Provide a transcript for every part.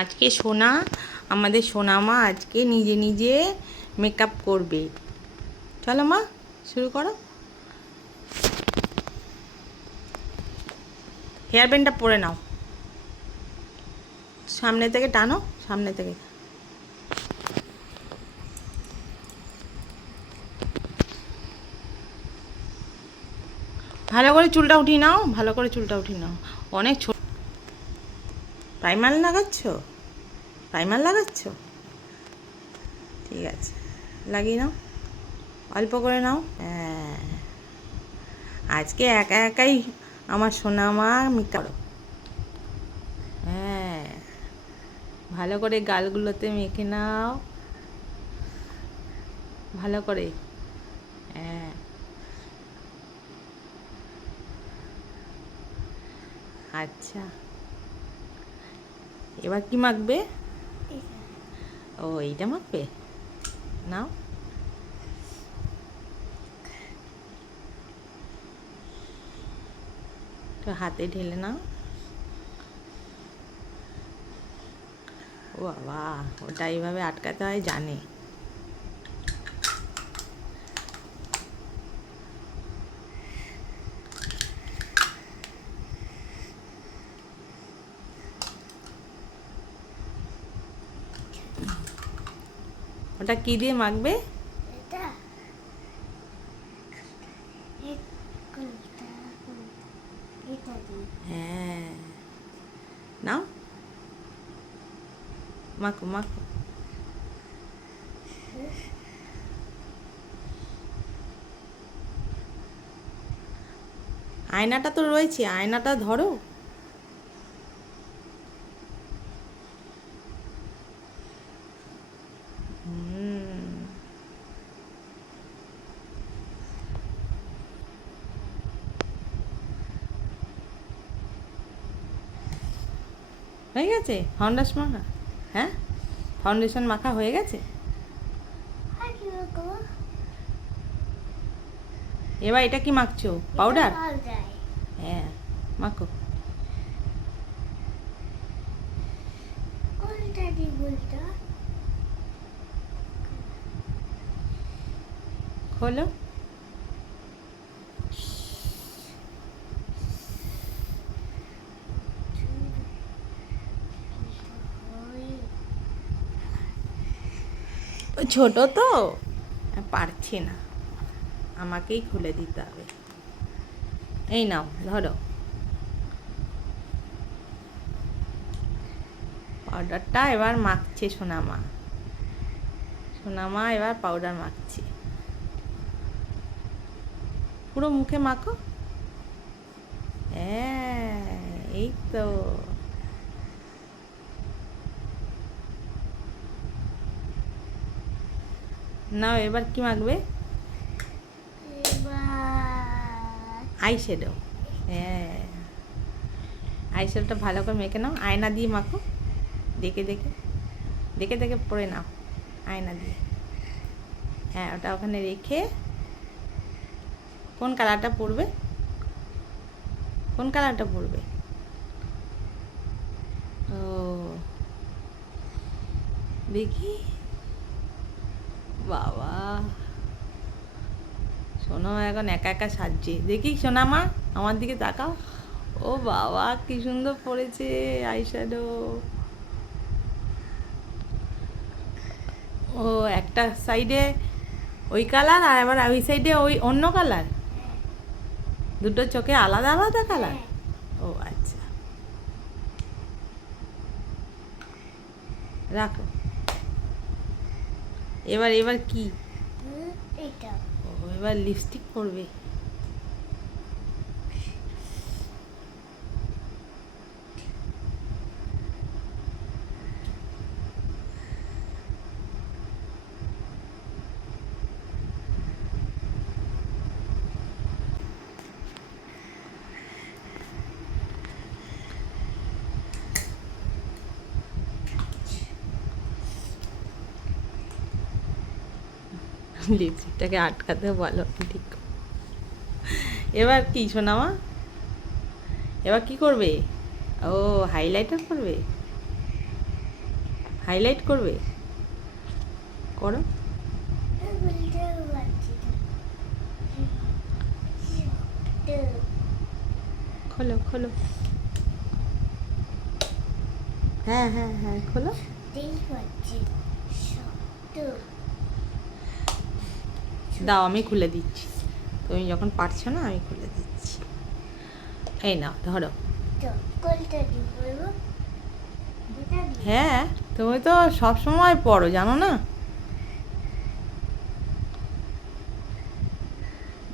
আজকে সোনা, আমাদের সোনা মা আজকে নিজে নিজে মেকআপ করবে। চলো মা, শুরু করো। হেয়ার ব্যান্ডটা পরে নাও, সামনে থেকে টানো, সামনে থেকে। ভালো করে চুলটা উঠিয়ে নাও, ভালো করে চুলটা উঠিয়ে নাও। অনেক ছোট। প্রাইমার লাগাচ্ছ? প্রাইমার লাগাচ্ছ? ঠিক আছে, লাগিয়ে নাও, অল্প করে নাও। হ্যাঁ, আজকে একা একাই আমার সোনা মা মেকআপ। হ্যাঁ, ভালো করে গালগুলোতে মেখে নাও, ভালো করে। হ্যাঁ, আচ্ছা, এবার কি মাখবে? ও, এইটা মাখবে, নাও। তো হাতে ঢেলে নাও। ও বাবা, ওটা এইভাবে আটকাতে হয় জানে। ওটা কি দিয়ে মাখবে? হ্যাঁ, নাও, মাখো মাখো। আয়নাটা তো রয়েছে, আয়নাটা ধরো। হয়ে গেছে ফাউন্ডেশন মাখা? হ্যাঁ, ফাউন্ডেশন মাখা হয়ে গেছে। এবার এটা কি মাখছো? পাউডার? হ্যাঁ, মাখো। খোলো। ছোট তো পারছি না, আমাকেই খুলে দিতে হবে। এই নাও, ধরো পাউডারটা। এবার মাখছে সোনামা, সোনামা এবার পাউডার মাখছে। পুরো মুখে মাখো। হ্যাঁ, এই তো। নাও, এবার কি মাখবে? Eye shadow. হ্যাঁ, আই শ্যাডোটা ভালো করে মেখে নাও, আয়না দিয়ে মাখো। দেখে দেখে দেখে দেখে পরে নাও, আয়না দিয়ে। হ্যাঁ, ওটা ওখানে রেখে। কোন কালারটা পরবে? কোন কালারটা পরবে? ও, দেখি। বাবা, সোনামা এখন একা একা সাজছে। দেখি সোনামা, আমার দিকে তাকাও। ও বাবা, কি সুন্দর পড়েছে আইশ্যাডো। ও, একটা সাইডে ওই কালার, আর আবার ওই সাইডে ওই অন্য কালার। দুটো চোখে আলাদা আলাদা কালার। ও আচ্ছা, রাখো। এবার এবার কি? ও, এবার লিপস্টিক পরবে। লিপস্টিকটাকে আটকাতে বলো, ঠিক। এবার কি সোনামা? এবার কি করবে? ও, হাইলাইটার করবে। হাইলাইট করবে? করো। খোলো খোলো। হ্যাঁ হ্যাঁ হ্যাঁ খোলো। দাও আমি খুলে দিচ্ছি, তুমি যখন পারছো না আমি খুলে দিচ্ছি। এই নাও ধরো। হ্যাঁ তুমি তো সব সময় পড়ো জানো না?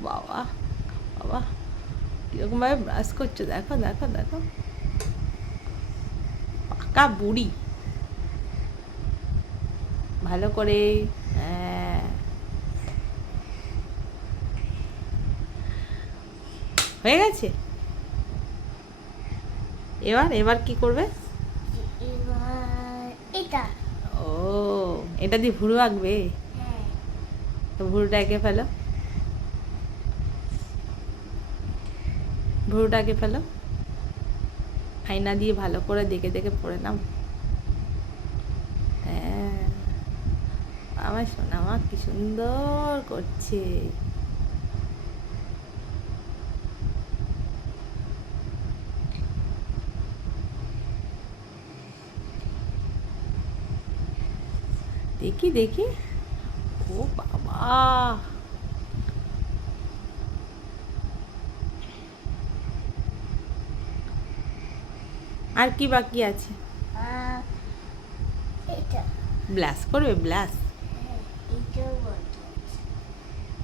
বাবা বাবা কিরকম ভাবে ব্রাশ করছো, দেখো দেখো দেখো, পাকা বুড়ি। ভালো করে। হ্যাঁ হয়ে গেছে। এবার এবার কি করবে? ও এটা দিয়ে ভুরু আঁকবে? তো ভুরুটা এঁকে ফেলো, ভুরুটা এঁকে ফেলো। আয়না দিয়ে ভালো করে দেখে দেখে পড়ে নাও। হ্যাঁ আমার সোনামা কি সুন্দর করছে। দেখি দেখি। ও বাবা, আর কি বাকি আছে? ব্লাশ করবে? ব্লাশ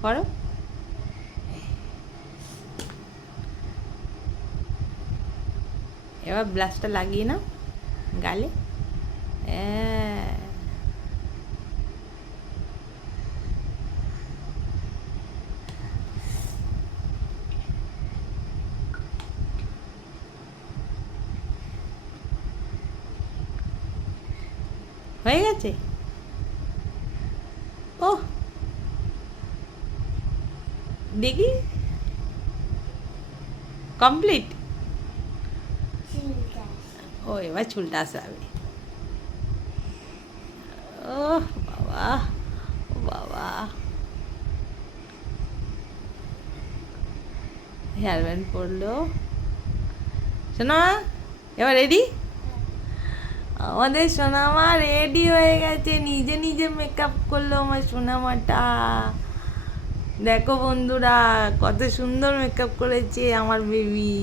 করো। এবার ব্লাশটা লাগিয়ে নাও গালে। হ্যাঁ হয়ে গেছে। ও দেখি কমপ্লিট। ও এবার চুলটা আসাবে। ও বাবা ও বাবা, হেয়ার ব্যান্ড পরলো। শোনা এবার রেডি? আমাদের সোনামা রেডি হয়ে গেছে, নিজে নিজে মেকআপ করলো আমার সোনামাটা। দেখো বন্ধুরা কত সুন্দর মেকআপ করেছে আমার বেবি।